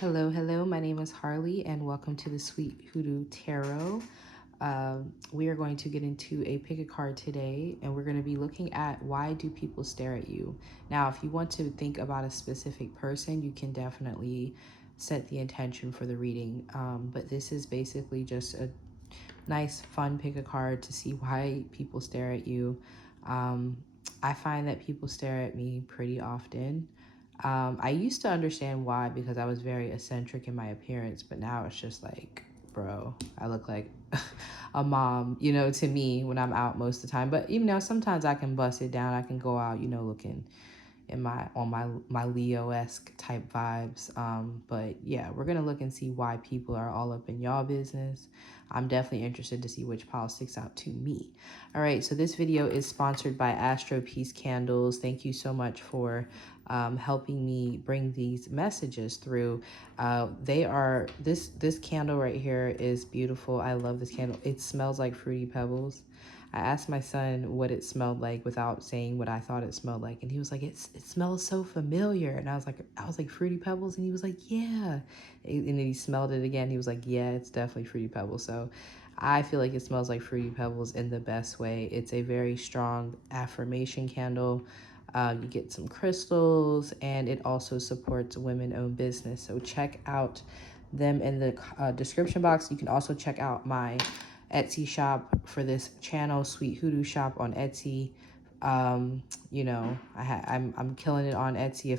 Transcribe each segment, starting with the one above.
Hello. My name is Harley, and welcome to the Sweet Hoodoo Tarot. We are going to get into a pick a card today, and we're going to be looking at why do people stare at you. Now, if you want to think about a specific person, you can definitely set the intention for the reading. But this is basically just a nice, fun pick a card to see why people stare at you. Um, I find that people stare at me pretty often. I used to understand why because I was very eccentric in my appearance, but now it's just like, bro, I look like a mom, to me when I'm out most of the time. But even now, sometimes I can bust it down. I can go out, looking in my Leo-esque type vibes. But yeah, we're gonna look and see why people are all up in y'all business. I'm definitely interested to see which pile sticks out to me. All right, so this video is sponsored by Astro Peace Candles. Thank you so much for helping me bring these messages through. This candle right here is beautiful. I love this candle. It smells like Fruity Pebbles. I asked my son what it smelled like without saying what I thought it smelled like, and he was like, it smells so familiar. And I was like, Fruity Pebbles, and he was like, yeah. And then he smelled it again. He was like, yeah, it's definitely Fruity Pebbles. So I feel like it smells like Fruity Pebbles in the best way. It's a very strong affirmation candle. You get some crystals, and it also supports women-owned business. So check out them in the description box. You can also check out my Etsy shop for this channel, Sweet Hoodoo Shop on Etsy. I'm killing it on Etsy.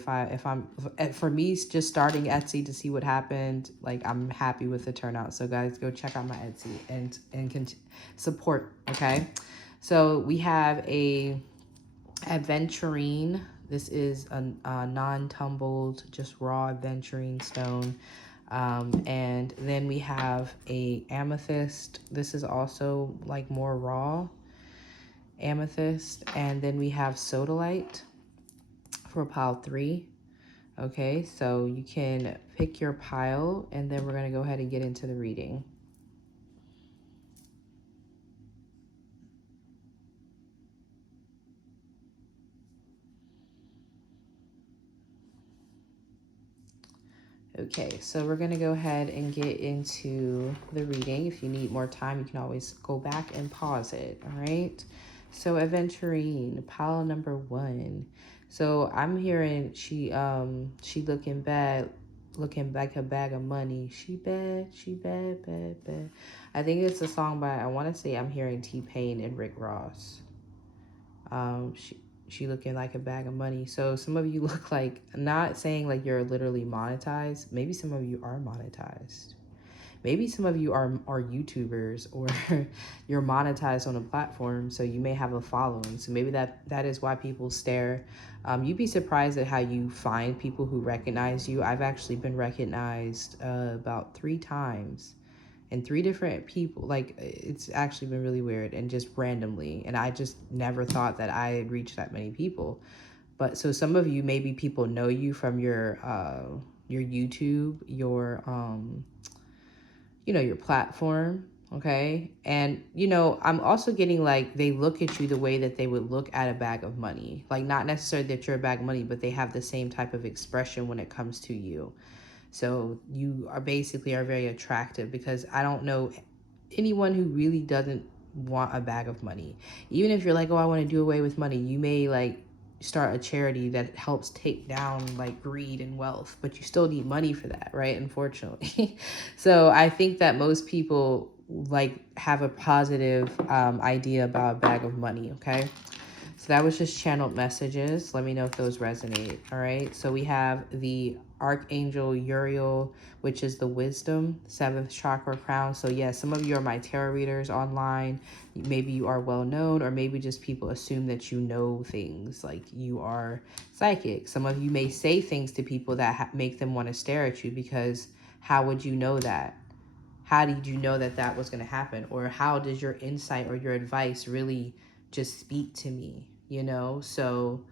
For me just starting Etsy to see what happened, like I'm happy with the turnout. So guys, go check out my Etsy and support. Okay, so we have a aventurine. This is a non-tumbled, just raw aventurine stone. And then we have a amethyst. This is also like more raw amethyst. And then we have sodalite for pile 3. Okay, so you can pick your pile, and then we're going to go ahead and get into the reading. Okay, so we're going to go ahead and get into the reading. If you need more time, you can always go back and pause it, all right? So aventurine, pile number 1. So I'm hearing she looking bad, looking like a bag of money. She bad. I think it's a song by, I want to say I'm hearing T-Pain and Rick Ross. Um, she she looking like a bag of money. So some of you look like, not saying like you're literally monetized. Maybe some of you are monetized. Maybe some of you are YouTubers, or you're monetized on a platform, so you may have a following. So maybe that is why people stare. You'd be surprised at how you find people who recognize you. I've actually been recognized about 3 times, and 3 different people. Like, it's actually been really weird and just randomly, and I just never thought that I had reached that many people. But so some of you, maybe people know you from your YouTube, your platform. Okay, and I'm also getting like they look at you the way that they would look at a bag of money. Like, not necessarily that you're a bag of money, but they have the same type of expression when it comes to you. So you are very attractive, because I don't know anyone who really doesn't want a bag of money. Even if you're like, oh, I want to do away with money, you may like start a charity that helps take down like greed and wealth, but you still need money for that, right? Unfortunately. So I think that most people like have a positive idea about a bag of money. Okay, so that was just channeled messages. Let me know if those resonate. All right. So we have the Archangel Uriel, which is the wisdom, 7th chakra crown. So yeah, some of you are my tarot readers online. Maybe you are well known, or maybe just people assume that you know things, like you are psychic. Some of you may say things to people that make them want to stare at you, because how would you know that? How did you know that that was going to happen? Or how does your insight or your advice really just speak to me? So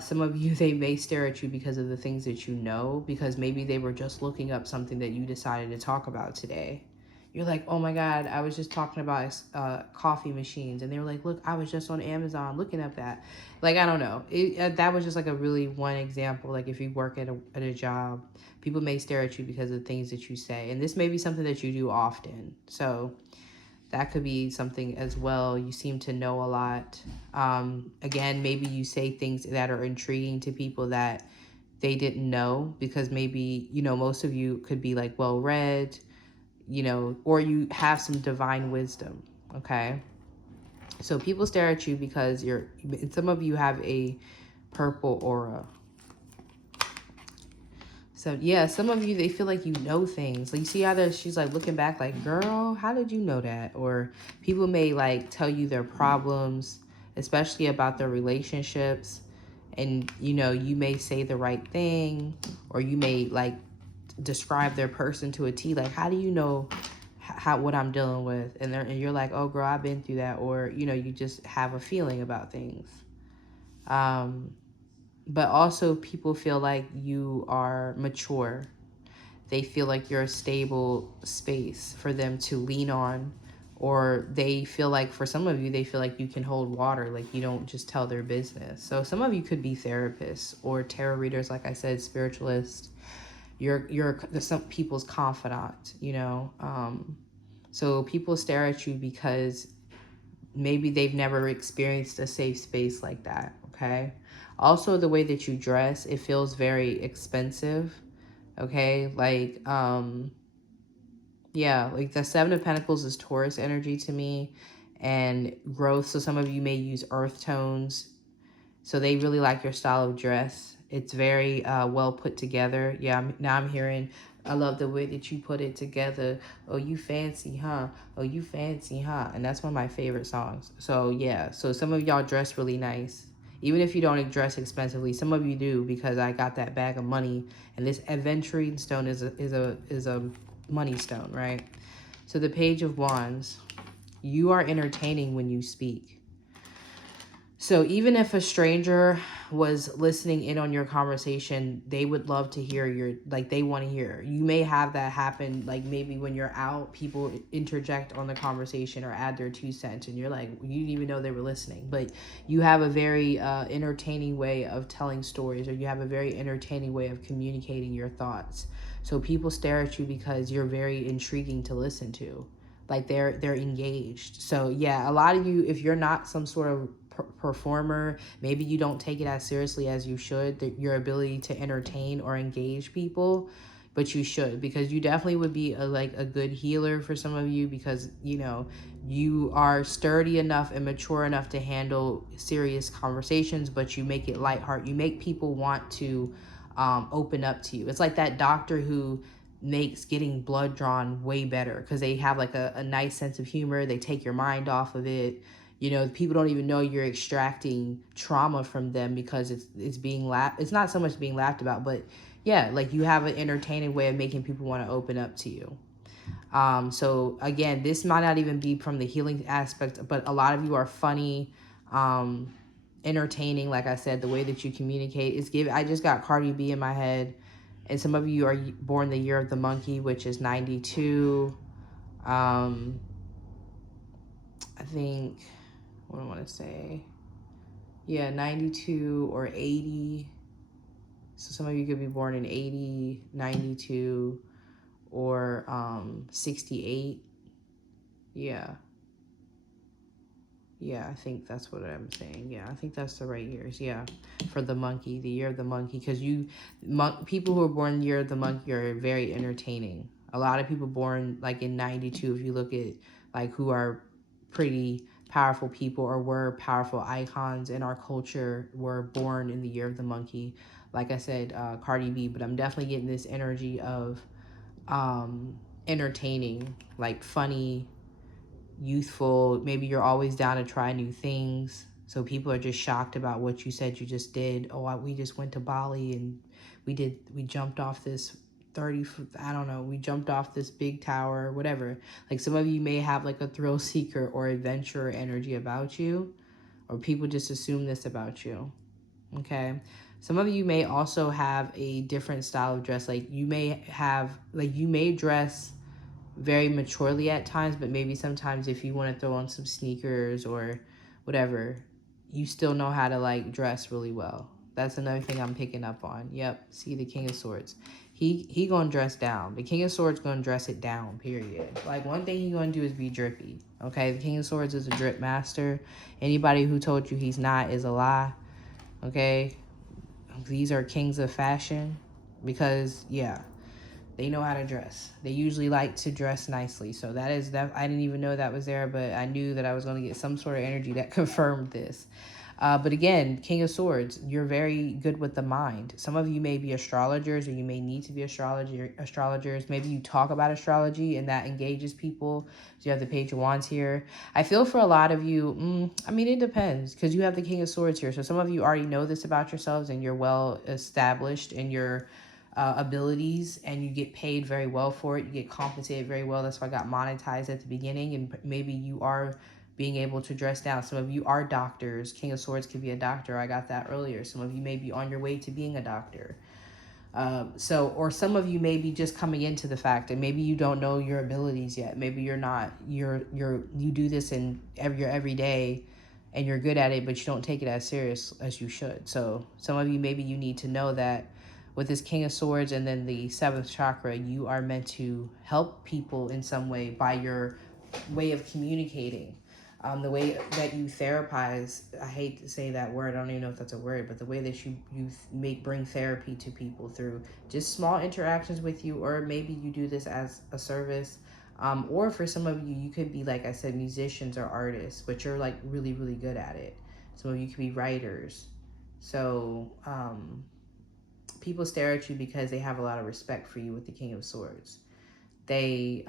some of you, they may stare at you because of the things that you know, because maybe they were just looking up something that you decided to talk about today. you're like, oh my God, I was just talking about coffee machines. And they were like, look, I was just on Amazon looking up that. Like, I don't know. That was just like a really one example. Like, if you work at a job, people may stare at you because of the things that you say. And this may be something that you do often. So that could be something as well. You seem to know a lot. Again, maybe you say things that are intriguing to people that they didn't know, because maybe, most of you could be like well read, or you have some divine wisdom. Okay. So people stare at you because some of you have a purple aura. So yeah, some of you, they feel like you know things. Like, you see how she's like looking back like, girl, how did you know that? Or people may like tell you their problems, especially about their relationships. And you may say the right thing, or you may like describe their person to a T. Like, how do you know what I'm dealing with? And you're like, oh girl, I've been through that. Or, you just have a feeling about things. But also people feel like you are mature. They feel like you're a stable space for them to lean on, or they feel like, for some of you, they feel like you can hold water, like you don't just tell their business. So some of you could be therapists or tarot readers, like I said, spiritualists. You're some people's confidant, so people stare at you because maybe they've never experienced a safe space like that. Okay. Also, the way that you dress, it feels very expensive. Okay. Like, yeah, like the Seven of Pentacles is Taurus energy to me, and growth. So some of you may use earth tones. So they really like your style of dress. It's very well put together. Yeah, now I'm hearing, I love the way that you put it together. Oh, you fancy, huh? Oh, you fancy, huh? And that's one of my favorite songs. So yeah, so some of y'all dress really nice. Even if you don't dress expensively, some of you do, because I got that bag of money, and this aventurine stone is a money stone, right? So the Page of Wands, you are entertaining when you speak. So even if a stranger was listening in on your conversation, they would love to hear they want to hear. You may have that happen, like maybe when you're out, people interject on the conversation or add their 2 cents, and you're like, you didn't even know they were listening. But you have a very entertaining way of telling stories, or you have a very entertaining way of communicating your thoughts. So people stare at you because you're very intriguing to listen to. Like they're engaged. So yeah, a lot of you, if you're not some sort of performer, maybe you don't take it as seriously as you should, your ability to entertain or engage people, but you should, because you definitely would be a good healer for some of you, because you are sturdy enough and mature enough to handle serious conversations, but you make it lighthearted. You make people want to open up to you. It's like that doctor who makes getting blood drawn way better, because they have like a nice sense of humor. They take your mind off of it. People don't even know you're extracting trauma from them, because it's being it's not so much being laughed about, but yeah, like you have an entertaining way of making people want to open up to you. So again, this might not even be from the healing aspect, but a lot of you are funny, entertaining. Like I said, the way that you communicate is give. I just got Cardi B in my head, and some of you are born the year of the monkey, which is 92. I think, what do I want to say? Yeah, 92 or 80. So some of you could be born in 80, 92, or 68. Yeah. Yeah, I think that's what I'm saying. Yeah, I think that's the right years. Yeah, for the monkey, the year of the monkey. Because people who are born in the year of the monkey are very entertaining. A lot of people born like in 92, if you look at like who are pretty powerful people or were powerful icons in our culture, were born in the year of the monkey. Like I said, Cardi B, but I'm definitely getting this energy of entertaining, like funny, youthful. Maybe you're always down to try new things. So people are just shocked about what you said you just did. Oh, we just went to Bali and we jumped off this 30, I don't know, we jumped off this big tower, whatever. Like some of you may have like a thrill seeker or adventurer energy about you, or people just assume this about you. Okay. Some of you may also have a different style of dress. Like you may dress very maturely at times, but maybe sometimes if you want to throw on some sneakers or whatever, you still know how to like dress really well. That's another thing I'm picking up on. Yep, see the King of Swords. He gonna dress down. The King of Swords gonna dress it down, period. Like, one thing he gonna do is be drippy. Okay, the King of Swords is a drip master. Anybody who told you he's not is a lie. Okay, these are kings of fashion because, yeah, they know how to dress. They usually like to dress nicely. So that is that. I didn't even know that was there, but I knew that I was going to get some sort of energy that confirmed this. But again, King of Swords, you're very good with the mind. Some of you may be astrologers, or you may need to be astrologers. Maybe you talk about astrology and that engages people. So you have the Page of Wands here. I feel for a lot of you, I mean, it depends, because you have the King of Swords here. So some of you already know this about yourselves and you're well established in your abilities, and you get paid very well for it. You get compensated very well. That's why I got monetized at the beginning. And maybe you are being able to dress down. Some of you are doctors. King of Swords could be a doctor. I got that earlier. Some of you may be on your way to being a doctor. Or some of you may be just coming into the fact, and maybe you don't know your abilities yet. Maybe you're not, you do this in your every day and you're good at it, but you don't take it as serious as you should. So some of you, maybe you need to know that with this King of Swords and then the 7th chakra, you are meant to help people in some way by your way of communicating. The way that you therapize, I hate to say that word, I don't even know if that's a word, but the way that you bring therapy to people through just small interactions with you, or maybe you do this as a service. Or for some of you, you could be, like I said, musicians or artists, but you're like really, really good at it. Some of you could be writers. So people stare at you because they have a lot of respect for you with the King of Swords. They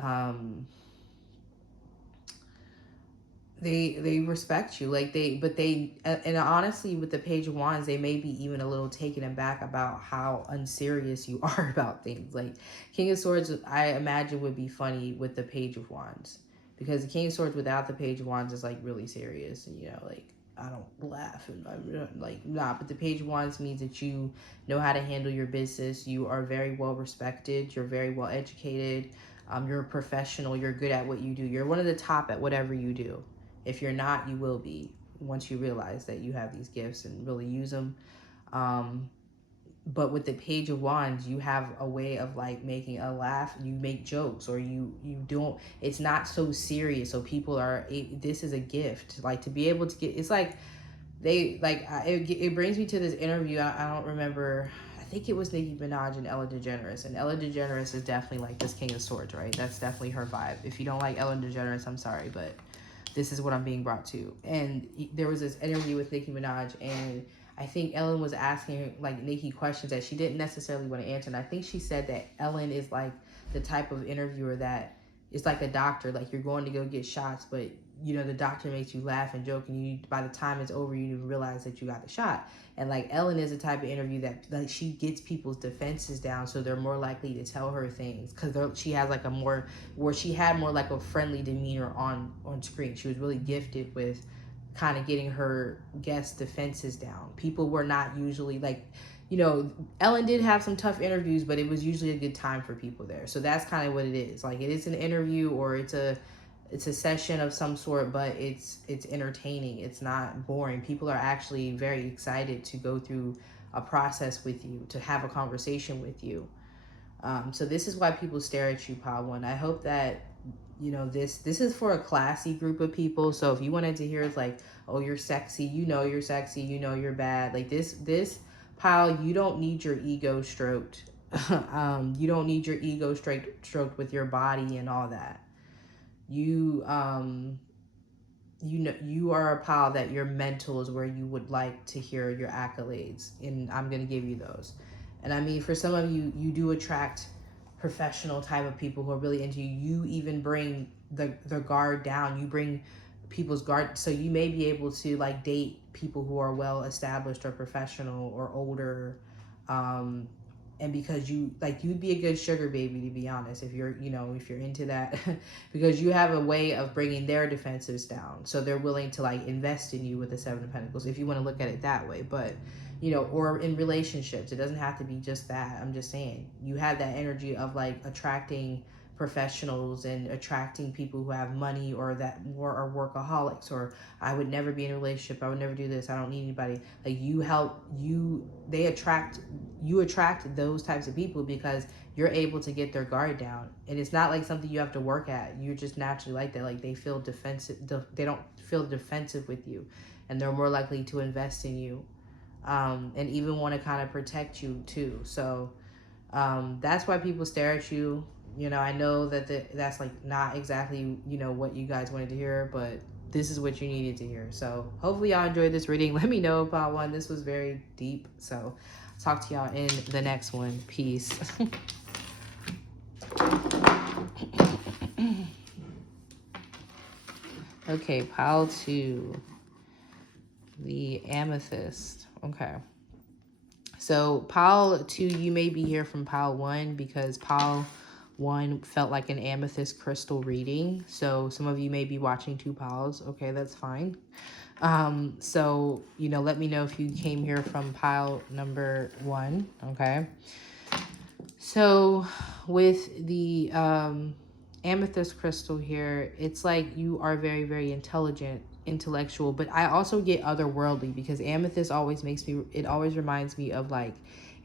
respect you, like and honestly, with the Page of Wands, they may be even a little taken aback about how unserious you are about things. Like, King of Swords, I imagine, would be funny with the Page of Wands, because the King of Swords without the Page of Wands is like really serious, and like, I don't laugh, and I'm like, nah. But the Page of Wands means that you know how to handle your business. You are very well respected. You're very well educated. You're a professional. You're good at what you do. You're one of the top at whatever you do. If you're not, you will be, once you realize that you have these gifts and really use them. But with the Page of Wands, you have a way of like making a laugh. You make jokes, or you don't. It's not so serious. So people are. This is a gift. Like, to be able to get. It's like it brings me to this interview. I don't remember. I think it was Nicki Minaj and Ellen DeGeneres. And Ellen DeGeneres is definitely like this King of Swords, right? That's definitely her vibe. If you don't like Ellen DeGeneres, I'm sorry, but this is what I'm being brought to. And there was this interview with Nicki Minaj, and I think Ellen was asking like Nicki questions that she didn't necessarily want to answer. And I think she said that Ellen is like the type of interviewer that is like a doctor. Like, you're going to go get shots, but the doctor makes you laugh and joke, and you, by the time it's over, you realize that you got the shot. And like, Ellen is the type of interview that like she gets people's defenses down, so they're more likely to tell her things, because she has like she had more like a friendly demeanor on screen. She was really gifted with kind of getting her guest defenses down. People were not usually like, Ellen did have some tough interviews, but it was usually a good time for people there. So that's kind of what it is. Like, it is an interview, or it's a session of some sort, but it's entertaining. It's not boring. People are actually very excited to go through a process with you, to have a conversation with you. So this is why people stare at you, Pile One. I hope that this is for a classy group of people. So if you wanted to hear, it's like, oh, you're sexy, you're sexy, you're bad, like this Pile, you don't need your ego stroked. You don't need your ego stroked with your body and all that. You you are a Pile that your mental is where you would like to hear your accolades, and I'm going to give you those. And I mean, for some of you, you do attract professional type of people who are really into you. You even bring the guard down. You bring people's guard, so you may be able to like date people who are well established or professional or older. And because you'd be a good sugar baby, to be honest, if you're into that, because you have a way of bringing their defenses down, so they're willing to like invest in you with the 7 of Pentacles, if you want to look at it that way. But or in relationships, it doesn't have to be just that. I'm just saying, you have that energy of like attracting professionals and attracting people who have money or that more are workaholics, or I would never be in a relationship, I would never do this, I don't need anybody. Like you attract those types of people because you're able to get their guard down, and it's not like something you have to work at. You're just naturally like that. Like they feel defensive, they don't feel defensive with you, and they're more likely to invest in you, and even want to kind of protect you too. So that's why people stare at you. I know that that's like not exactly what you guys wanted to hear, but this is what you needed to hear. So hopefully y'all enjoyed this reading. Let me know about one. This was very deep. So talk to y'all in the next one. Peace. Okay, pile 2, the amethyst. Okay. So pile 2, you may be here from pile 1 because pile 1 felt like an amethyst crystal reading. So some of you may be watching 2 piles. Okay, that's fine. So, let me know if you came here from pile number 1. Okay. So with the amethyst crystal here, it's like you are very, very intellectual, but I also get otherworldly because amethyst always reminds me of like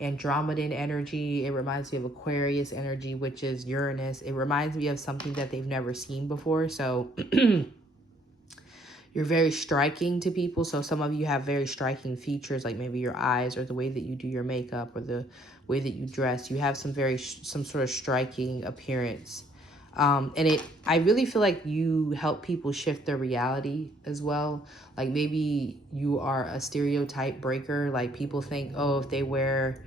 Andromedan energy. It reminds me of Aquarius energy, which is Uranus. It reminds me of something that they've never seen before. So you're very striking to people. So some of you have very striking features, like maybe your eyes or the way that you do your makeup or the way that you dress. You have some sort of striking appearance. And I really feel like you help people shift their reality as well. Like maybe you are a stereotype breaker. Like people think, oh, if they wear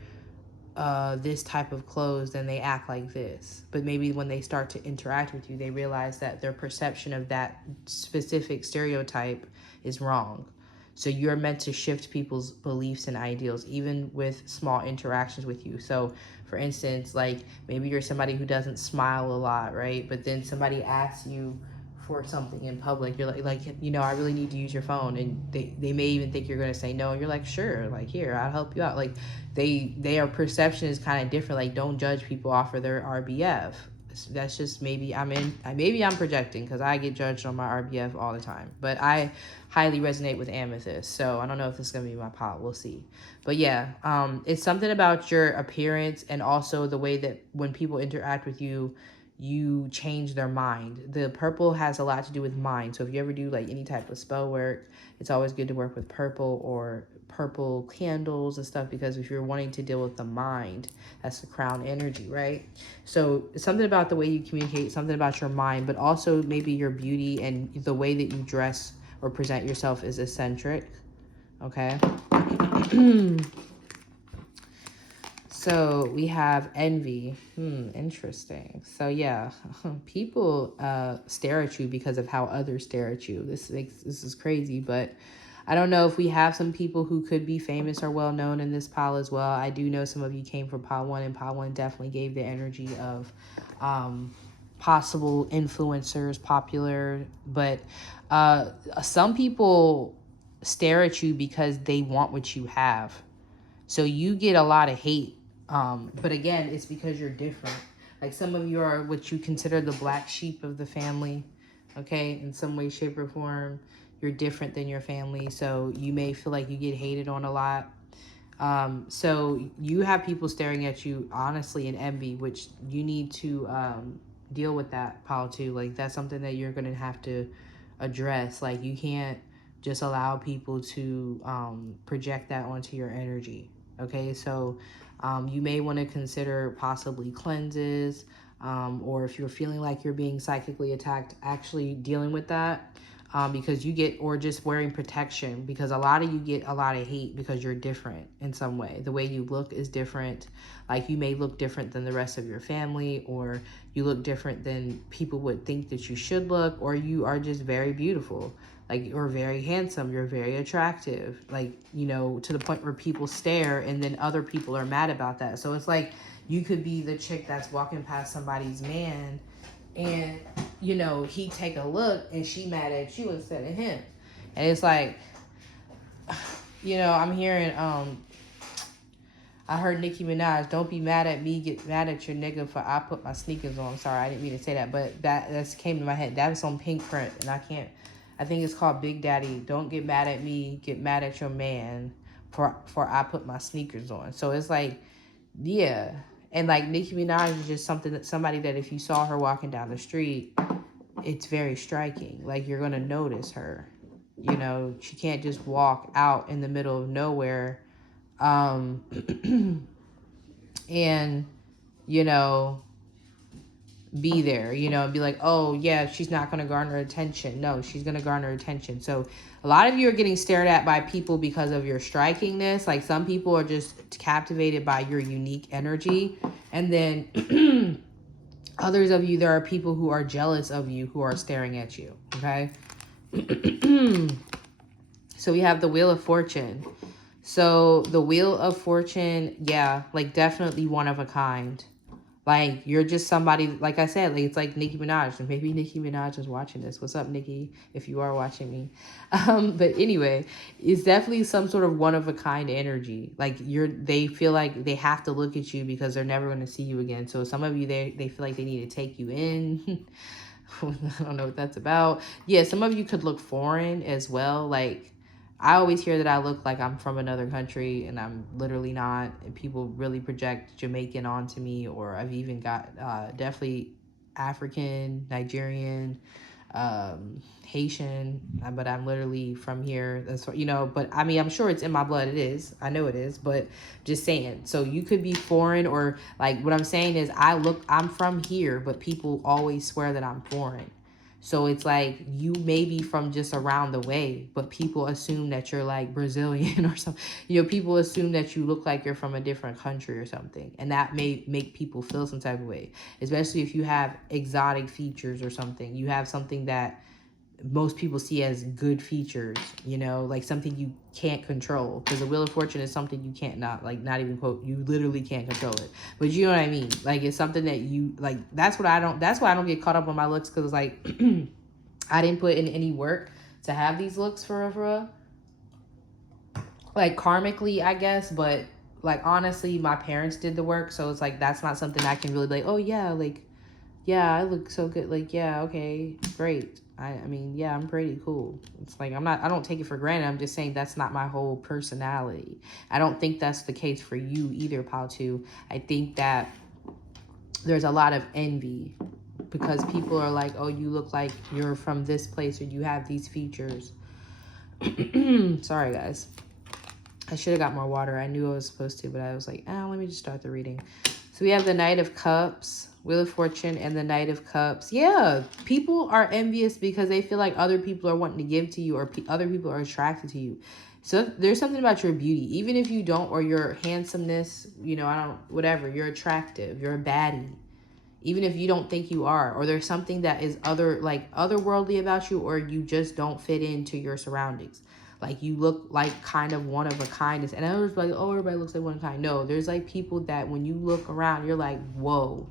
this type of clothes, then they act like this. But maybe when they start to interact with you, they realize that their perception of that specific stereotype is wrong. So you're meant to shift people's beliefs and ideals, even with small interactions with you. So for instance, like maybe you're somebody who doesn't smile a lot, right? But then somebody asks you for something in public, you're like, I really need to use your phone. And they may even think you're going to say no. And you're like, sure, like here, I'll help you out. Like their perception is kind of different. Like don't judge people off of their RBF. That's just maybe I'm projecting because I get judged on my RBF all the time. But I highly resonate with amethyst. So I don't know if this is going to be my pot. We'll see. But yeah, it's something about your appearance and also the way that when people interact with you, you change their mind. The purple has a lot to do with mind. So if you ever do like any type of spell work, it's always good to work with purple or purple candles and stuff, because if you're wanting to deal with the mind, that's the crown energy, right? So it's something about the way you communicate, something about your mind, but also maybe your beauty and the way that you dress or present yourself is eccentric. Okay. So we have envy. Interesting. So yeah, people stare at you because of how others stare at you. This is crazy, but I don't know if we have some people who could be famous or well known in this pile as well. I do know some of you came from pile 1, and pile 1 definitely gave the energy of possible influencers, popular, but some people stare at you because they want what you have. So you get a lot of hate. But again, it's because you're different. Like some of you are what you consider the black sheep of the family. Okay, in some way, shape, or form, you're different than your family. So you may feel like you get hated on a lot. So you have people staring at you honestly in envy, which you need to deal with that, Paul, too. Like that's something that you're going to have to address. Like you can't just allow people to project that onto your energy. Okay, so you may want to consider possibly cleanses, or if you're feeling like you're being psychically attacked, actually dealing with that, because or just wearing protection, because a lot of you get a lot of hate because you're different in some way. The way you look is different. Like you may look different than the rest of your family, or you look different than people would think that you should look, or you are just very beautiful. Like you're very handsome, you're very attractive, like, to the point where people stare and then other people are mad about that. So it's like you could be the chick that's walking past somebody's man and, he take a look and she mad at you instead of him. And it's like, I'm hearing, I heard Nicki Minaj, don't be mad at me, get mad at your nigga for I put my sneakers on. I'm sorry, I didn't mean to say that, but that's came to my head. That was on Pink Print, and I think it's called Big Daddy. Don't get mad at me, get mad at your man for I put my sneakers on. So it's like, yeah. And like Nicki Minaj is just somebody that if you saw her walking down the street, it's very striking. Like you're gonna notice her. You know, she can't just walk out in the middle of nowhere, um, and you know, be there. You know, and be like, oh yeah, she's not gonna garner attention. No, she's gonna garner attention. So a lot of you are getting stared at by people because of your strikingness. Like some people are just captivated by your unique energy, and then others of you, there are people who are jealous of you who are staring at you. Okay. So we have the Wheel of Fortune. So the Wheel of Fortune, yeah, like definitely one of a kind. Like you're just somebody, like I said, like it's like Nicki Minaj, and maybe Nicki Minaj is watching this. What's up, Nicki? If you are watching me, but anyway, it's definitely some sort of one of a kind energy. Like they feel like they have to look at you because they're never going to see you again. So some of you, they feel like they need to take you in. I don't know what that's about. Yeah, some of you could look foreign as well. Like I always hear that I look like I'm from another country, and I'm literally not. And people really project Jamaican onto me, or I've even got definitely African, Nigerian, Haitian, but I'm literally from here. That's what, you know, but I mean, I'm sure it's in my blood. It is. I know it is, but just saying. So you could be foreign, or like what I'm saying is I'm from here, but people always swear that I'm foreign. So it's like you may be from just around the way, but people assume that you're like Brazilian or something. You know, people assume that you look like you're from a different country or something. And that may make people feel some type of way, especially if you have exotic features or something. You have something that most people see as good features, you know, like something you can't control, because the Wheel of Fortune is something you can't, not even quote, you literally can't control it, but you know what I mean, like it's something that you like. That's why I don't get caught up on my looks, because it's like I didn't put in any work to have these looks for real, like karmically I guess, but like honestly my parents did the work, so it's like that's not something I can really be like, oh yeah, like yeah, I look so good. Like, yeah, okay, great. I mean, yeah, I'm pretty cool. It's like, I don't take it for granted. I'm just saying that's not my whole personality. I don't think that's the case for you either, Pau. I think that there's a lot of envy because people are like, oh, you look like you're from this place, or you have these features. Sorry, guys. I should have got more water. I knew I was supposed to, but I was like, let me just start the reading. So we have the Knight of Cups, Wheel of Fortune, and the Knight of Cups. Yeah, people are envious because they feel like other people are wanting to give to you, or other people are attracted to you. So there's something about your beauty, even if you don't, or your handsomeness, you know, whatever, you're attractive, you're a baddie. Even if you don't think you are, or there's something that is otherworldly about you, or you just don't fit into your surroundings. Like you look like kind of one of a kind. And others like, oh, everybody looks like one of a kind. No, there's like people that when you look around, you're like, whoa,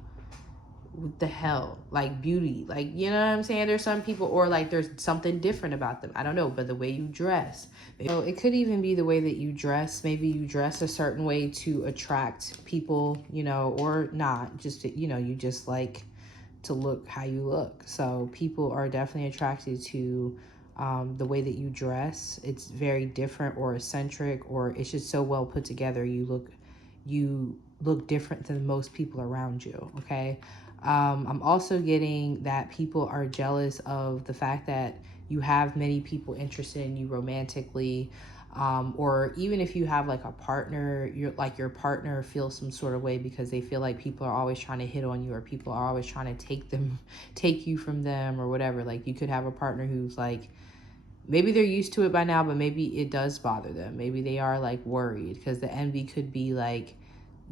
what the hell? Like beauty, like, you know what I'm saying? There's some people, or like there's something different about them. I don't know, but the way you dress. So it could even be the way that you dress. Maybe you dress a certain way to attract people, you know, or not. Just, you know, you just like to look how you look. So people are definitely attracted to the way that you dress. It's very different or eccentric, or it's just so well put together. You look different than most people around you. Okay. I'm also getting that people are jealous of the fact that you have many people interested in you romantically, or even if you have like a partner, your partner feels some sort of way because they feel like people are always trying to hit on you, or people are always trying to take you from them, or whatever. Like you could have a partner who's like, maybe they're used to it by now, but maybe it does bother them. Maybe they are like worried, because the envy could be like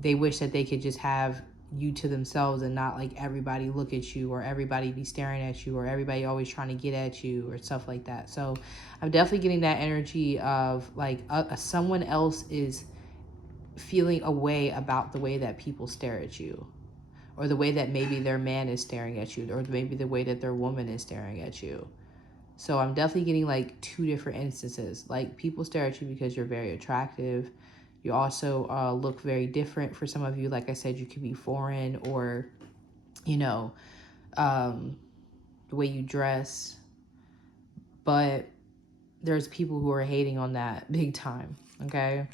they wish that they could just have you to themselves and not like everybody look at you, or everybody be staring at you, or everybody always trying to get at you, or stuff like that. So I'm definitely getting that energy of like someone else is feeling a way about the way that people stare at you, or the way that maybe their man is staring at you, or maybe the way that their woman is staring at you. So I'm definitely getting like two different instances. Like people stare at you because you're very attractive, You also look very different. For some of you, like I said, you could be foreign, or, you know, the way you dress. But there's people who are hating on that big time, okay?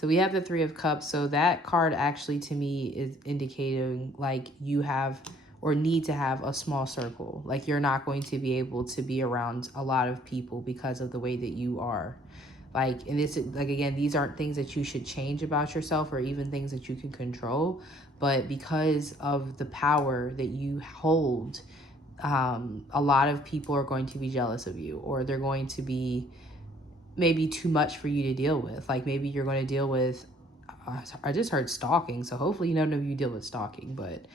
So we have the Three of Cups. So that card actually to me is indicating like you have or need to have a small circle. Like you're not going to be able to be around a lot of people because of the way that you are. Like, and this, like, again, these aren't things that you should change about yourself or even things that you can control. But because of the power that you hold, a lot of people are going to be jealous of you, or they're going to be maybe too much for you to deal with. Like maybe you're going to deal with, I just heard stalking. So hopefully none of you deal with stalking, but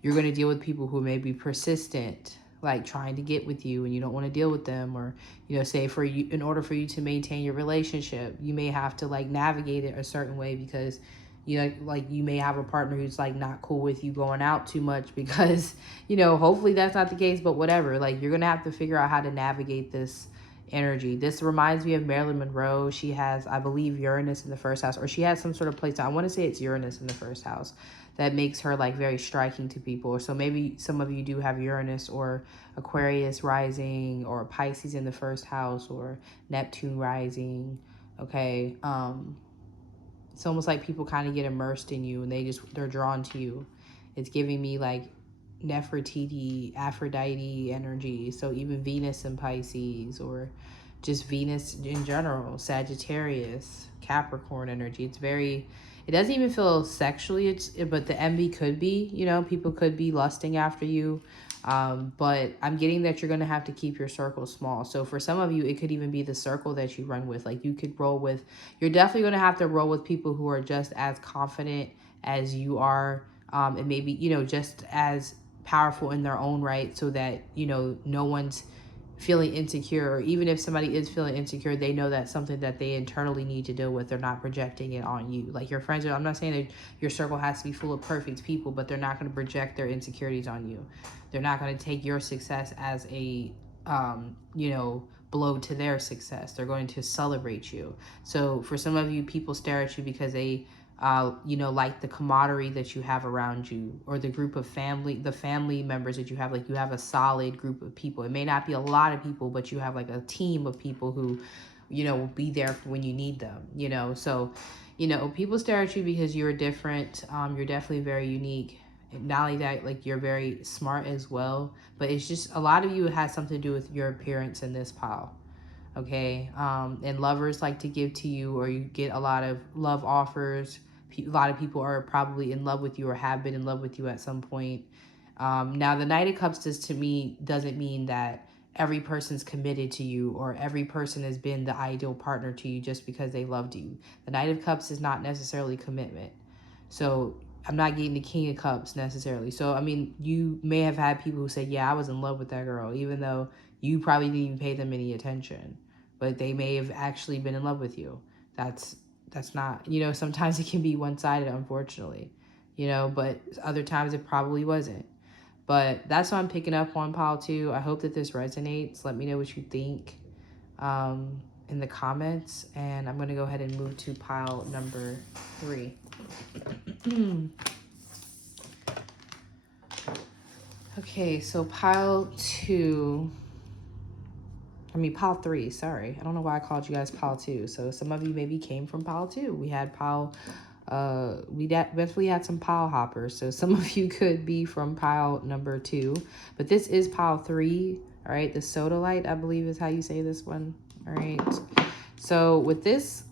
you're going to deal with people who may be persistent, like trying to get with you and you don't want to deal with them. Or, you know, say for you, in order for you to maintain your relationship, you may have to like navigate it a certain way because, you know, like you may have a partner who's like not cool with you going out too much because, you know, hopefully that's not the case, but whatever. Like you're going to have to figure out how to navigate this energy. This reminds me of Marilyn Monroe. She has, I believe, Uranus in the first house, or she has some sort of place. I want to say it's Uranus in the first house that makes her like very striking to people. So maybe some of you do have Uranus or Aquarius rising, or Pisces in the first house, or Neptune rising. Okay. It's almost like people kind of get immersed in you and they're drawn to you. It's giving me like Nefertiti, Aphrodite energy. So even Venus in Pisces, or just Venus in general, Sagittarius, Capricorn energy. It's very, it doesn't even feel sexually, but the envy could be, you know, people could be lusting after you. But I'm getting that you're going to have to keep your circle small. So for some of you, it could even be the circle that you run with. Like you could roll with, you're definitely going to have to roll with people who are just as confident as you are. And maybe, you know, just as powerful in their own right, so that, you know, no one's feeling insecure. Or even if somebody is feeling insecure, they know that's something that they internally need to deal with. They're not projecting it on you. Like your friends are, I'm not saying that your circle has to be full of perfect people, but they're not going to project their insecurities on you. They're not going to take your success as a you know, blow to their success. They're going to celebrate you. So for some of you, people stare at you because they you know, like the camaraderie that you have around you, or the group of family, the family members that you have. Like you have a solid group of people. It may not be a lot of people, but you have like a team of people who, you know, will be there when you need them, you know. So, you know, people stare at you because you're different. You're definitely very unique. Not only that, like you're very smart as well, but it's just a lot of you has something to do with your appearance in this pile. Okay. And lovers like to give to you, or you get a lot of love offers. A lot of people are probably in love with you or have been in love with you at some point. Now the Knight of Cups to me doesn't mean that every person's committed to you, or every person has been the ideal partner to you just because they loved you. The Knight of Cups is not necessarily commitment. So I'm not getting the King of Cups necessarily. So, I mean, you may have had people who say, yeah, I was in love with that girl, even though you probably didn't even pay them any attention, but they may have actually been in love with you. That's not, you know, sometimes it can be one-sided, unfortunately, you know, but other times it probably wasn't. But that's what I'm picking up on pile 2. I hope that this resonates. Let me know what you think in the comments. And I'm going to go ahead and move to pile number 3. Okay, so pile 3, sorry. I don't know why I called you guys pile 2. So some of you maybe came from pile 2. We had pile, we definitely had some pile hoppers. So some of you could be from pile number 2, but this is pile 3. All right, the soda light, I believe is how you say this one. All right. So with this,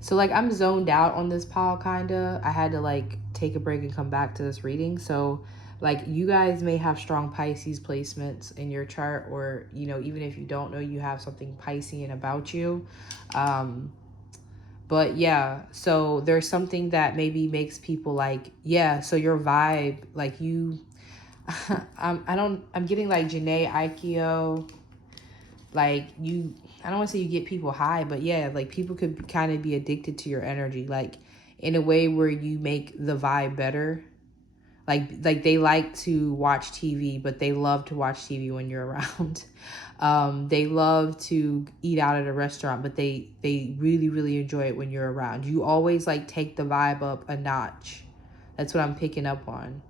so like I'm zoned out on this pile kinda. I had to like take a break and come back to this reading. So like you guys may have strong Pisces placements in your chart, or, you know, even if you don't know, you have something Piscean about you. But yeah, so there's something that maybe makes people like, yeah, so your vibe, like you, I'm getting like Janae Aikio, like you, I don't want to say you get people high, but yeah, like people could kind of be addicted to your energy, like in a way where you make the vibe better. Like they like to watch TV, but they love to watch TV when you're around. They love to eat out at a restaurant, but they really, really enjoy it when you're around. You always like take the vibe up a notch. That's what I'm picking up on.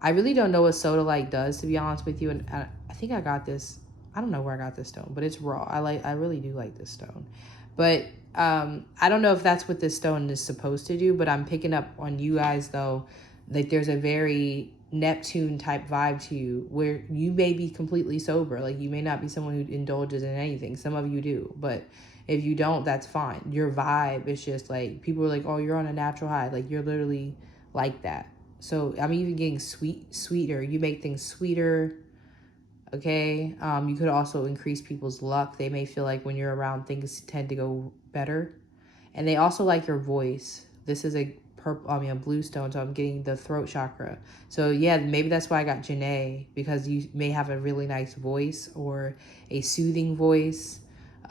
I really don't know what soda light does, to be honest with you. And I think I got this. I don't know where I got this stone, but it's raw. I really do like this stone. But I don't know if that's what this stone is supposed to do, but I'm picking up on you guys, though. Like there's a very Neptune type vibe to you where you may be completely sober. Like you may not be someone who indulges in anything. Some of you do, but if you don't, that's fine. Your vibe is just like, people are like, oh, you're on a natural high. Like you're literally like that. So I'm even getting sweeter. You make things sweeter. Okay. You could also increase people's luck. They may feel like when you're around, things tend to go better. And they also like your voice. This is a a blue stone, so I'm getting the throat chakra. So yeah, maybe that's why I got Janae, because you may have a really nice voice or a soothing voice.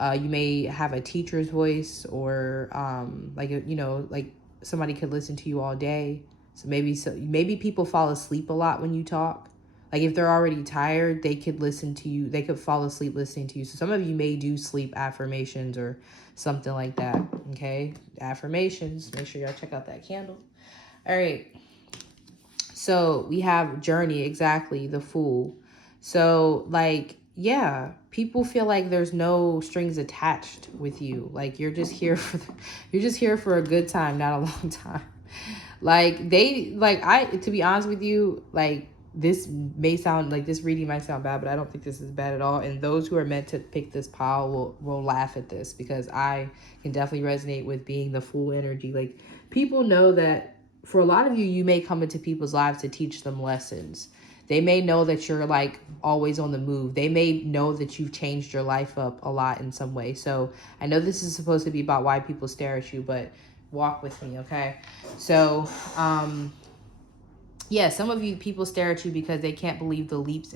You may have a teacher's voice, or like somebody could listen to you all day. So maybe people fall asleep a lot when you talk. Like if they're already tired, they could listen to you. They could fall asleep listening to you. So some of you may do sleep affirmations or something like that. Okay, affirmations. Make sure y'all check out that candle. All right. So we have journey, exactly, the Fool. So like, yeah, people feel like there's no strings attached with you. Like you're just here for a good time, not a long time. To be honest with you, like this may sound like this reading might sound bad, but I don't think this is bad at all. And those who are meant to pick this pile will laugh at this, because I can definitely resonate with being the Fool energy. Like people know that for a lot of you, you may come into people's lives to teach them lessons. They may know that you're like always on the move. They may know that you've changed your life up a lot in some way. So I know this is supposed to be about why people stare at you, but walk with me, okay? So, yeah, some of you people stare at you because they can't believe the leaps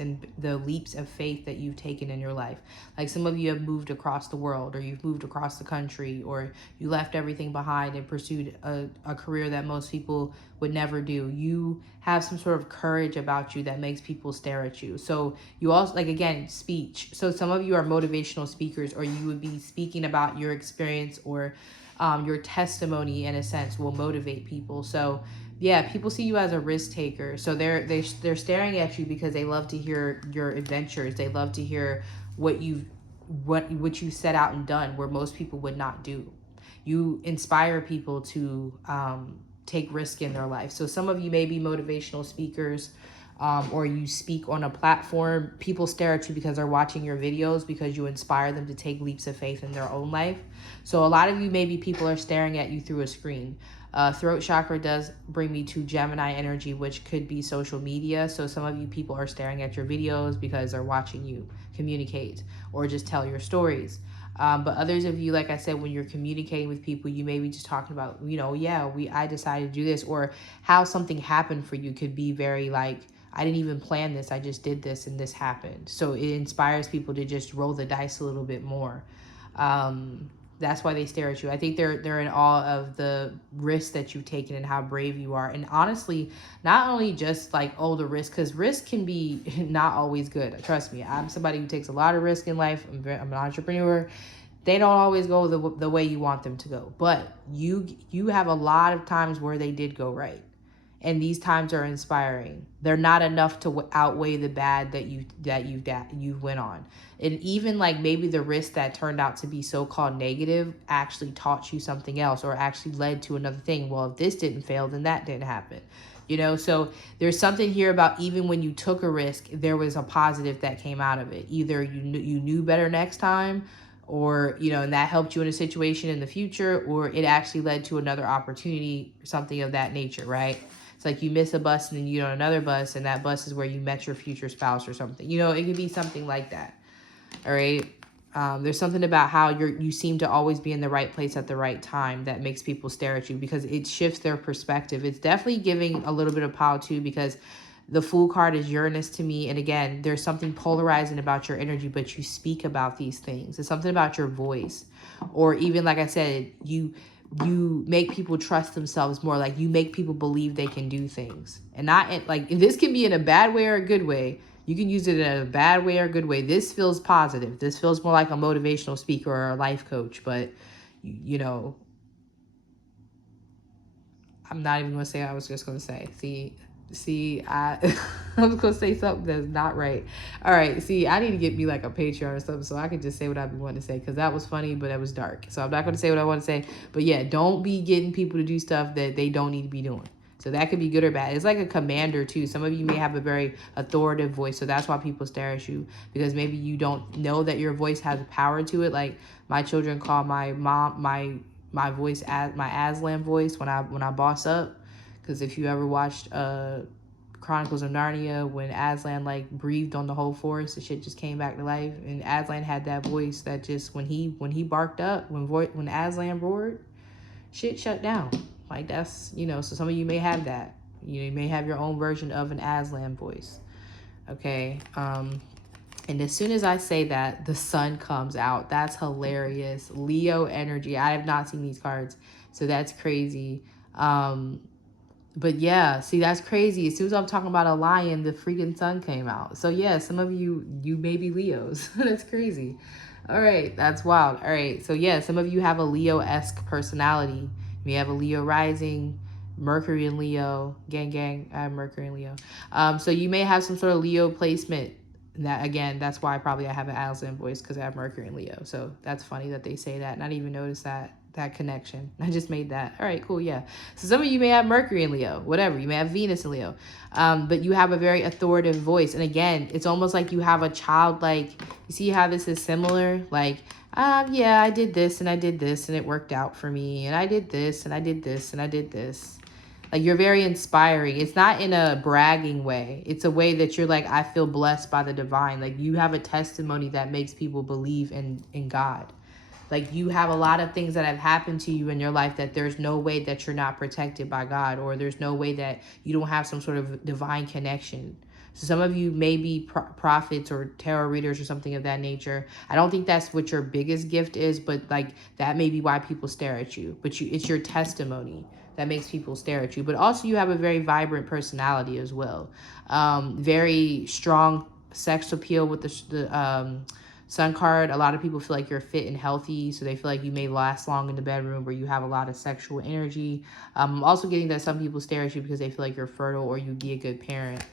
of faith that you've taken in your life. Like some of you have moved across the world, or you've moved across the country, or you left everything behind and pursued a career that most people would never do. You have some sort of courage about you that makes people stare at you. So you also, like, again, speech. So some of you are motivational speakers, or you would be speaking about your experience, or your testimony in a sense will motivate people. So yeah, people see you as a risk taker. So they're staring at you because they love to hear your adventures. They love to hear what you set out and done, where most people would not do. You inspire people to take risk in their life. So some of you may be motivational speakers, or you speak on a platform. People stare at you because they're watching your videos, because you inspire them to take leaps of faith in their own life. So a lot of you, maybe people are staring at you through a screen. Throat chakra does bring me to Gemini energy, which could be social media. So some of you people are staring at your videos because they're watching you communicate or just tell your stories. But others of you, like I said, when you're communicating with people, you may be just talking about, I decided to do this, or how something happened for you could be very like, I didn't even plan this. I just did this and this happened. So it inspires people to just roll the dice a little bit more. That's why they stare at you. I think they're in awe of the risk that you've taken and how brave you are. And honestly, not only just like, oh, the risk, because risk can be not always good. Trust me, I'm somebody who takes a lot of risk in life. I'm an entrepreneur. They don't always go the way you want them to go. But you have a lot of times where they did go right. And these times are inspiring. They're not enough to outweigh the bad that you went on. And even like maybe the risk that turned out to be so-called negative actually taught you something else, or actually led to another thing. Well, if this didn't fail, then that didn't happen. So there's something here about, even when you took a risk, there was a positive that came out of it. Either you knew better next time, or and that helped you in a situation in the future, or it actually led to another opportunity, something of that nature, right? It's like you miss a bus and then you get on another bus, and that bus is where you met your future spouse or something. It could be something like that. All right. There's something about how you seem to always be in the right place at the right time that makes people stare at you, because it shifts their perspective. It's definitely giving a little bit of power too, because the Fool card is Uranus to me. And again, there's something polarizing about your energy, but you speak about these things. It's something about your voice. Or even, like I said, you make people trust themselves more. Like you make people believe they can do things, and not like this can be in a bad way or a good way. You can use it in a bad way or a good way. This feels positive. This feels more like a motivational speaker or a life coach. But you know, I'm not even gonna say. I was just gonna say. I I was gonna say something that's not right. All right. See, I need to get me like a Patreon or something so I can just say what I've been wanting to say because that was funny, but it was dark. So I'm not gonna say what I want to say. But yeah, don't be getting people to do stuff that they don't need to be doing. So that could be good or bad. It's like a commander too. Some of you may have a very authoritative voice, so that's why people stare at you because maybe you don't know that your voice has power to it. Like my children call my mom my voice as my Aslan voice when I boss up. Because if you ever watched Chronicles of Narnia, when Aslan like breathed on the whole forest, the shit just came back to life. And Aslan had that voice that just when he barked up, when Aslan roared, shit shut down. Like that's so some of you may have that. You may have your own version of an Aslan voice. Okay. And as soon as I say that, the sun comes out. That's hilarious. Leo energy. I have not seen these cards, so that's crazy. But yeah, see, that's crazy. As soon as I'm talking about a lion, the freaking sun came out. So yeah, some of you may be Leos. That's crazy. All right, that's wild. All right, so yeah, some of you have a Leo-esque personality. You may have a Leo rising, Mercury in Leo, gang. I have Mercury in Leo. So you may have some sort of Leo placement. And that again, that's why I have an Aslan voice because I have Mercury in Leo. So that's funny that they say that. And I didn't even notice that connection. I just made that. All right, cool, yeah. So some of you may have Mercury in Leo, whatever. You may have Venus in Leo, but you have a very authoritative voice. And again, it's almost like you have a childlike. You see how this is similar? Like, yeah, I did this and I did this and it worked out for me. And I did this and I did this and I did this. Like you're very inspiring. It's not in a bragging way. It's a way that you're like, I feel blessed by the divine. Like you have a testimony that makes people believe in God. Like you have a lot of things that have happened to you in your life that there's no way that you're not protected by God, or there's no way that you don't have some sort of divine connection. So some of you may be prophets or tarot readers or something of that nature. I don't think that's what your biggest gift is, but like that may be why people stare at you. But it's your testimony that makes people stare at you. But also you have a very vibrant personality as well. Very strong sex appeal with the Sun card. A lot of people feel like you're fit and healthy, so they feel like you may last long in the bedroom where you have a lot of sexual energy. I'm also getting that some people stare at you because they feel like you're fertile or you'd be a good parent.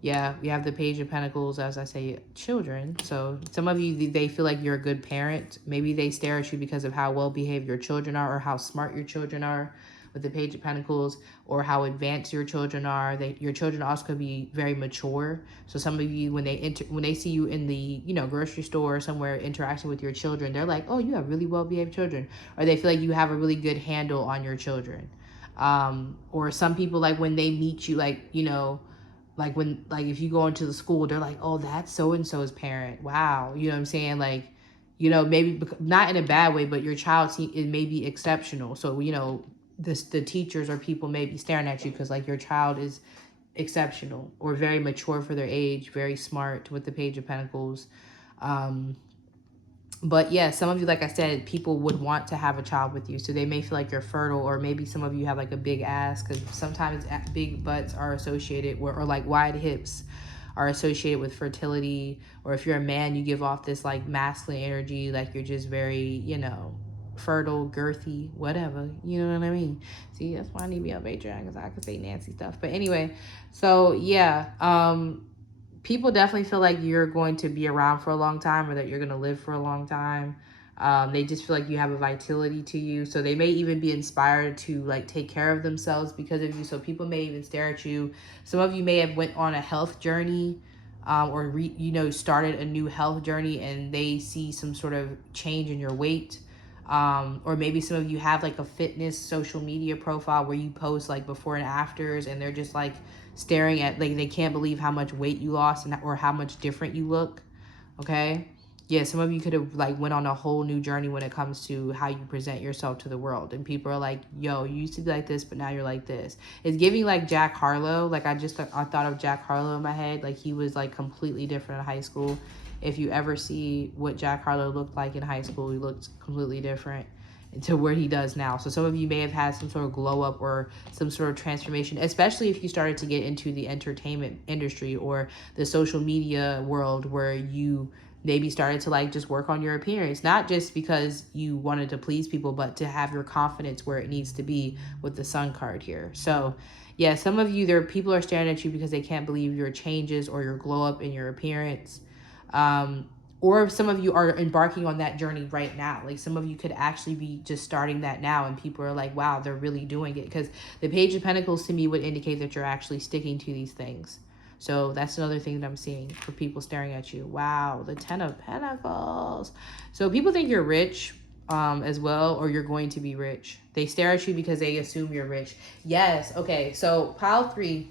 Yeah, we have the Page of Pentacles, as I say, children. So some of you, they feel like you're a good parent. Maybe they stare at you because of how well behaved your children are or how smart your children are with the Page of Pentacles, or how advanced your children are. Your children also could be very mature. So some of you, when they see you in the grocery store or somewhere interacting with your children, they're like, oh, you have really well behaved children, or they feel like you have a really good handle on your children. Or some people, like when they meet you, like like when if you go into the school, they're like, oh, that's so and so's parent. Wow, you know what I'm saying? Like, maybe not in a bad way, but your child it may be exceptional. So the teachers or people may be staring at you because like your child is exceptional or very mature for their age, very smart with the Page of Pentacles. But yeah, some of you, like I said, people would want to have a child with you. So they may feel like you're fertile, or maybe some of you have like a big ass, because sometimes big butts are associated with, or like wide hips are associated with fertility. Or if you're a man, you give off this like masculine energy, like you're just very, fertile, girthy, whatever. You know what I mean? See, that's why I need to be on Patreon, because I can say nasty stuff. But anyway, so yeah, people definitely feel like you're going to be around for a long time, or that you're going to live for a long time. They just feel like you have a vitality to you. So they may even be inspired to like take care of themselves because of you. So people may even stare at you. Some of you may have went on a health journey, or started a new health journey, and they see some sort of change in your weight. Or maybe some of you have like a fitness social media profile where you post like before and afters, and they're just like staring at, like, they can't believe how much weight you lost or how much different you look. Okay. Yeah, some of you could have like went on a whole new journey when it comes to how you present yourself to the world, and people are like, yo, you used to be like this, but now you're like this. It's giving like Jack Harlow. Like I thought of Jack Harlow in my head. Like he was like completely different in high school. If you ever see what Jack Harlow looked like in high school, he looked completely different. to where he does now. So some of you may have had some sort of glow up or some sort of transformation, especially if you started to get into the entertainment industry or the social media world, where you maybe started to like just work on your appearance, not just because you wanted to please people, but to have your confidence where it needs to be with the Sun card here. So yeah, some of you, there people are staring at you because they can't believe your changes or your glow up in your appearance. Or some of you are embarking on that journey right now. Like some of you could actually be just starting that now, and people are like, wow, they're really doing it. Because the Page of Pentacles to me would indicate that you're actually sticking to these things. So that's another thing that I'm seeing for people staring at you. Wow, the Ten of Pentacles. So people think you're rich as well, or you're going to be rich. They stare at you because they assume you're rich. Yes, okay. So pile 3,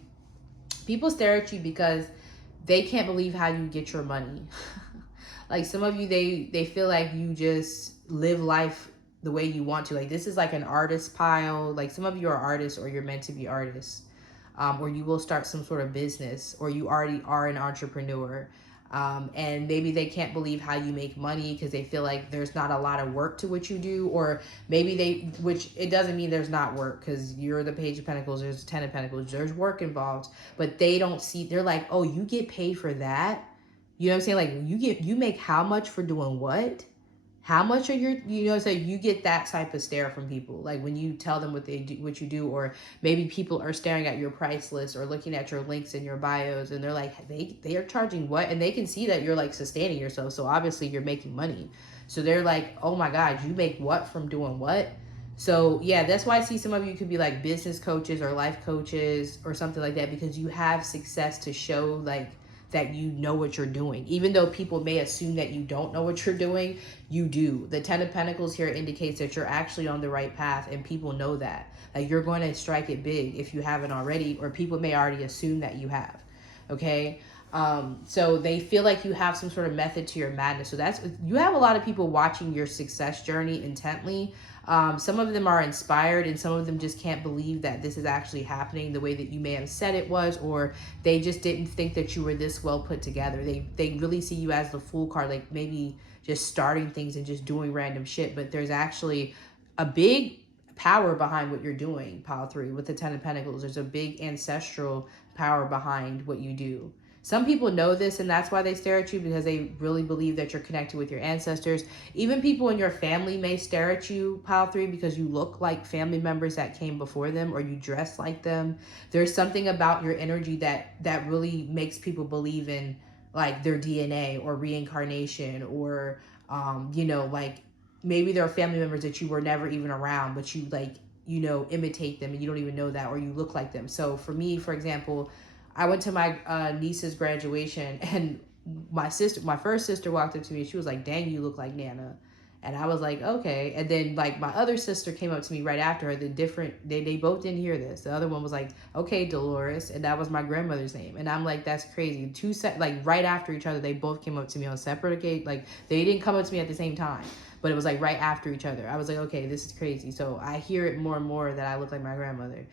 people stare at you because they can't believe how you get your money. Like some of you, they feel like you just live life the way you want to. Like this is like an artist pile. Like some of you are artists, or you're meant to be artists, or you will start some sort of business, or you already are an entrepreneur. And maybe they can't believe how you make money because they feel like there's not a lot of work to what you do, or maybe which it doesn't mean there's not work, because you're the Page of Pentacles, there's the Ten of Pentacles, there's work involved, but they don't see, they're like, oh, you get paid for that? You know what I'm saying? Like you make how much for doing what? How much are your, you know, so you get that type of stare from people. Like when you tell them what they do, what you do, or maybe people are staring at your price list or looking at your links in your bios, and they're like, they are charging what? And they can see that you're like sustaining yourself. So obviously you're making money. So they're like, oh my God, you make what from doing what? So yeah, that's why I see some of you could be like business coaches or life coaches or something like that, because you have success to show like that you know what you're doing. Even though people may assume that you don't know what you're doing, you do. The Ten of Pentacles here indicates that you're actually on the right path, and people know that. Like you're going to strike it big if you haven't already, or people may already assume that you have. Okay? So they feel like you have some sort of method to your madness. So that's, you have a lot of people watching your success journey intently. Some of them are inspired, and some of them just can't believe that this is actually happening the way that you may have said it was, or they just didn't think that you were this well put together. They really see you as the Fool card, like maybe just starting things and just doing random shit, but there's actually a big power behind what you're doing, pile 3, with the Ten of Pentacles. There's a big ancestral power behind what you do. Some people know this, and that's why they stare at you, because they really believe that you're connected with your ancestors. Even people in your family may stare at you, pile 3, because you look like family members that came before them, or you dress like them. There's something about your energy that really makes people believe in like their DNA or reincarnation, or you know, like maybe there are family members that you were never even around, but you like, you know, imitate them and you don't even know that, or you look like them. So for me, for example, I went to my niece's graduation, and my first sister walked up to me. She was like, dang, you look like Nana. And I was like, okay. And then like my other sister came up to me right after her. They both didn't hear this. The other one was like, okay, Dolores. And that was my grandmother's name. And I'm like, that's crazy. Like right after each other, they both came up to me on separate occasions. Like they didn't come up to me at the same time, but it was like right after each other. I was like, okay, this is crazy. So I hear it more and more that I look like my grandmother.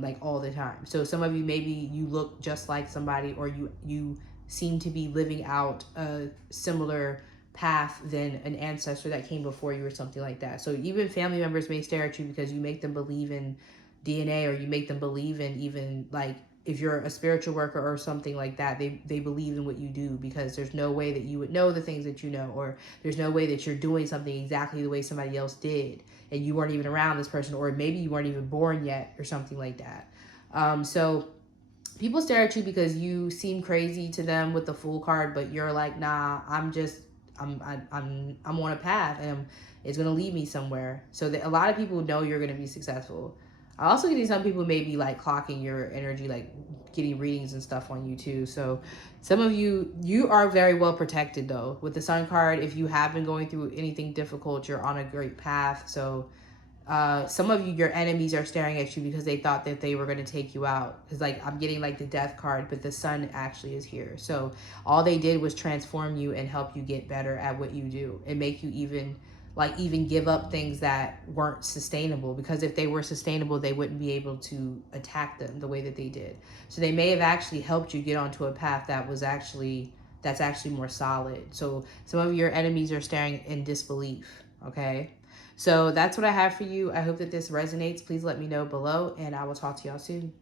Like all the time. So some of you, maybe you look just like somebody, or you seem to be living out a similar path than an ancestor that came before you, or something like that. So even family members may stare at you because you make them believe in DNA, or you make them believe in, even like if you're a spiritual worker or something like that, they believe in what you do, because there's no way that you would know the things that you know, or there's no way that you're doing something exactly the way somebody else did, and you weren't even around this person, or maybe you weren't even born yet, or something like that. So people stare at you because you seem crazy to them with the Fool card, but you're like, nah, I'm on a path, and it's gonna lead me somewhere. So that a lot of people know you're gonna be successful. I also getting some people may be like clocking your energy, like getting readings and stuff on you too. So some of you are very well protected though. With the Sun card, if you have been going through anything difficult, you're on a great path. So some of you, your enemies are staring at you because they thought that they were going to take you out. Because like I'm getting like the Death card, but the Sun actually is here. So all they did was transform you and help you get better at what you do, and make you even give up things that weren't sustainable, because if they were sustainable, they wouldn't be able to attack them the way that they did. So they may have actually helped you get onto a path that's actually more solid. So some of your enemies are staring in disbelief. Okay. So that's what I have for you. I hope that this resonates. Please let me know below, and I will talk to y'all soon.